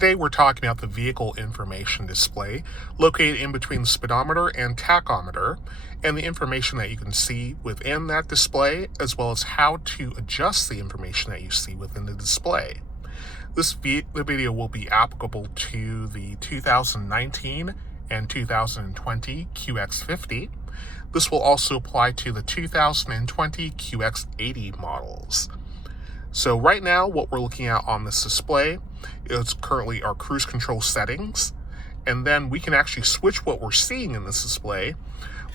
Today we're talking about the vehicle information display located in between the speedometer and tachometer, and the information that you can see within that display, as well as how to adjust the information that you see within the display. This video will be applicable to the 2019 and 2020 QX50. This will also apply to the 2020 QX80 models. So right now, what we're looking at on this display is currently our cruise control settings, and then we can actually switch what we're seeing in this display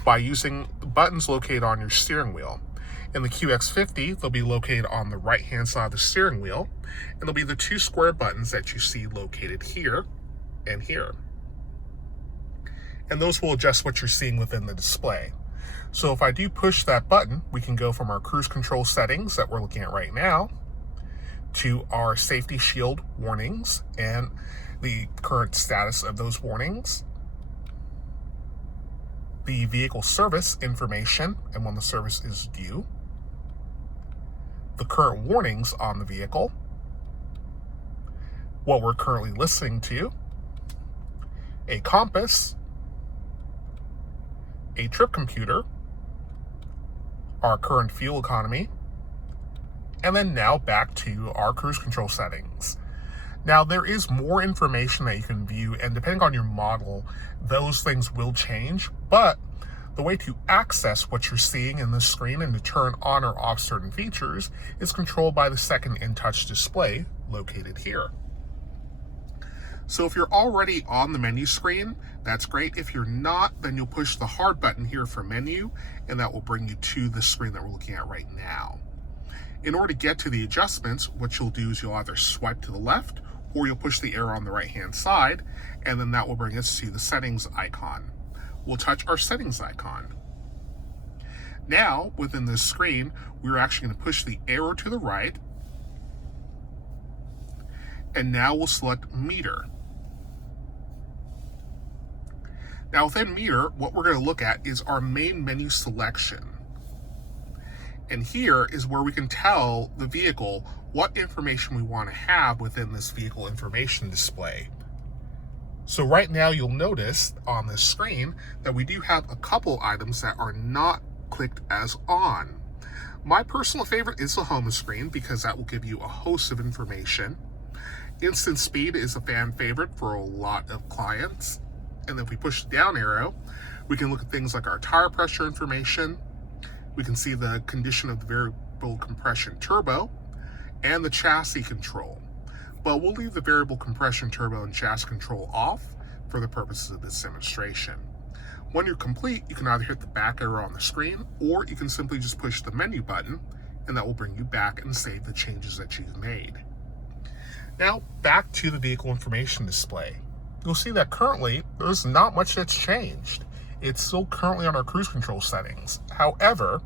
by using the buttons located on your steering wheel. In the QX50, they'll be located on the right-hand side of the steering wheel, and they'll be the two square buttons that you see located here and here. And those will adjust what you're seeing within the display. So if I do push that button, we can go from our cruise control settings that we're looking at right now to our safety shield warnings and the current status of those warnings, the vehicle service information and when the service is due, the current warnings on the vehicle, what we're currently listening to, a compass, a trip computer, our current fuel economy, and then now back to our cruise control settings. Now, there is more information that you can view, and depending on your model, those things will change, but the way to access what you're seeing in the screen and to turn on or off certain features is controlled by the second in-touch display located here. So if you're already on the menu screen, that's great. If you're not, then you'll push the hard button here for menu, and that will bring you to the screen that we're looking at right now. In order to get to the adjustments, what you'll do is you'll either swipe to the left or you'll push the arrow on the right-hand side, and then that will bring us to the settings icon. We'll touch our settings icon. Now, within this screen, we're actually going to push the arrow to the right, and now we'll select meter. Now within meter, what we're going to look at is our main menu selection. And here is where we can tell the vehicle what information we want to have within this vehicle information display. So right now you'll notice on this screen that we do have a couple items that are not clicked as on. My personal favorite is the home screen because that will give you a host of information. Instant speed is a fan favorite for a lot of clients. And then if we push the down arrow, we can look at things like our tire pressure information. We can see the condition of the variable compression turbo and the chassis control. But we'll leave the variable compression turbo and chassis control off for the purposes of this demonstration. When you're complete, you can either hit the back arrow on the screen, or you can simply just push the menu button, and that will bring you back and save the changes that you've made. Now, back to the vehicle information display. You'll see that currently, there's not much that's changed. It's still currently on our cruise control settings. However,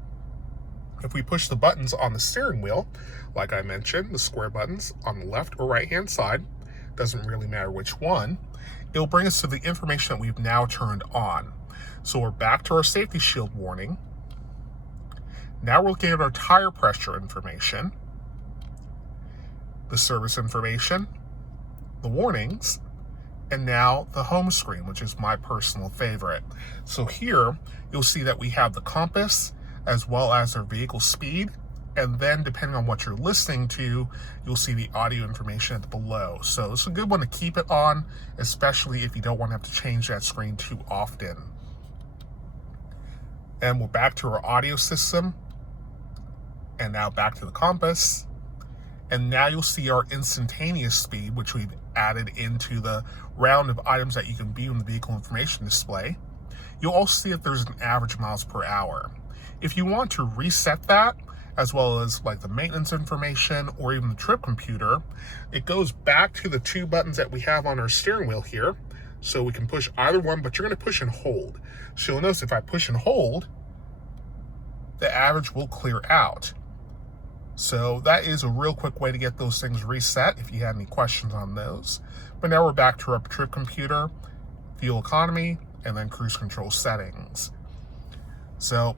if we push the buttons on the steering wheel, like I mentioned, the square buttons on the left or right-hand side, doesn't really matter which one, it'll bring us to the information that we've now turned on. So we're back to our safety shield warning. Now we're looking at our tire pressure information, the service information, the warnings, and now the home screen, which is my personal favorite. So here, you'll see that we have the compass as well as our vehicle speed. And then depending on what you're listening to, you'll see the audio information at the below. So it's a good one to keep it on, especially if you don't want to have to change that screen too often. And we're back to our audio system. And now back to the compass. And now you'll see our instantaneous speed, which we've added into the round of items that you can view in the vehicle information display. You'll also see that there's an average miles per hour. If you want to reset that, as well as like the maintenance information or even the trip computer, it goes back to the two buttons that we have on our steering wheel here. So we can push either one, but you're going to push and hold. So you'll notice if I push and hold, the average will clear out. So that is a real quick way to get those things reset if you had any questions on those. But now we're back to our trip computer, fuel economy, and then cruise control settings. So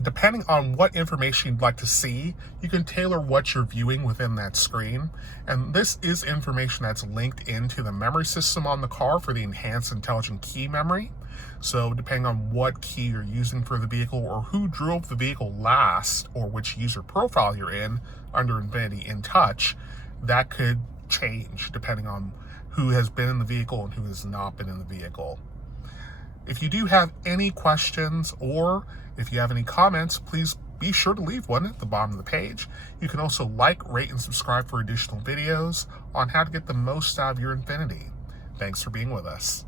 Depending on what information you'd like to see, you can tailor what you're viewing within that screen. And this is information that's linked into the memory system on the car for the enhanced intelligent key memory. So depending on what key you're using for the vehicle or who drove the vehicle last or which user profile you're in under INFINITI InTouch, that could change depending on who has been in the vehicle and who has not been in the vehicle. If you do have any questions or if you have any comments, please be sure to leave one at the bottom of the page. You can also like, rate, and subscribe for additional videos on how to get the most out of your INFINITI. Thanks for being with us.